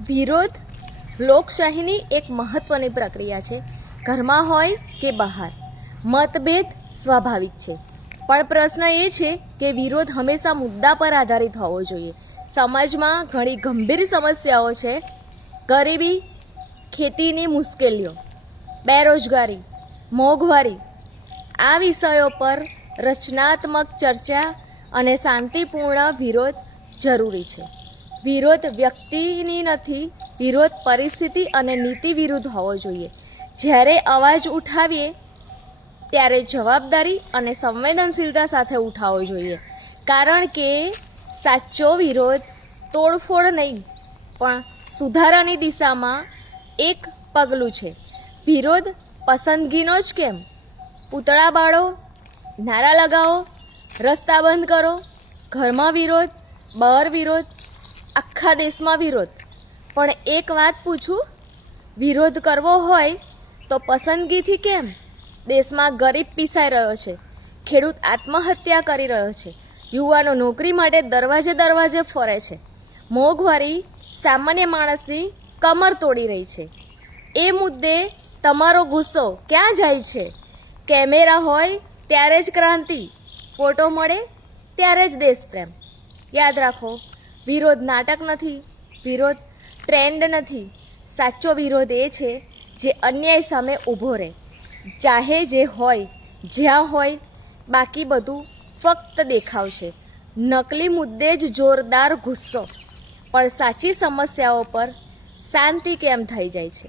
વિરોધ લોકશાહીની એક મહત્વની પ્રક્રિયા છે. ઘરમાં હોય કે બહાર મતભેદ સ્વાભાવિક છે, પણ પ્રશ્ન એ છે કે વિરોધ હંમેશા મુદ્દા પર આધારિત હોવો જોઈએ. સમાજમાં ઘણી ગંભીર સમસ્યાઓ છે. ગરીબી, ખેતીની મુશ્કેલીઓ, બેરોજગારી, મોંઘવારી. આ વિષયો પર રચનાત્મક ચર્ચા અને શાંતિપૂર્ણ વિરોધ જરૂરી છે. વિરોધ વ્યક્તિની નથી, વિરોધ પરિસ્થિતિ અને નીતિ વિરુદ્ધ હોવો જોઈએ. જ્યારે અવાજ ઉઠાવીએ ત્યારે જવાબદારી અને સંવેદનશીલતા સાથે ઉઠાવવો જોઈએ, કારણ કે સાચો વિરોધ તોડફોડ નહીં પણ સુધારાની દિશામાં એક પગલું છે. વિરોધ પસંદગીનો જ કેમ? પૂતળા બાળો, નારા લગાવો, રસ્તા બંધ કરો, ઘરમાં વિરોધ, બહાર વિરોધ, આખા દેશમાં વિરોધ. પણ એક વાત પૂછું, વિરોધ કરવો હોય તો પસંદગીથી કેમ? દેશમાં ગરીબ પીસાઈ રહ્યો છે, ખેડૂત આત્મહત્યા કરી રહ્યો છે, યુવાનો નોકરી માટે દરવાજે દરવાજે ફરે છે, મોંઘવારી સામાન્ય માણસની કમર તોડી રહી છે. એ મુદ્દે તમારો ગુસ્સો ક્યાં જાય છે? કેમેરા હોય ત્યારે જ ક્રાંતિ, ફોટો મળે ત્યારે જ દેશપ્રેમ. યાદ રાખો, વિરોધ નાટક નથી, વિરોધ ટ્રેન્ડ નથી. સાચો વિરોધ એ છે જે અન્યાય સામે ઊભો રહે, ચાહે જે હોય, જ્યાં હોય. બાકી બધું ફક્ત દેખાવશે. નકલી મુદ્દે જ જોરદાર ગુસ્સો, પણ સાચી સમસ્યાઓ પર શાંતિ કેમ થઈ જાય છે?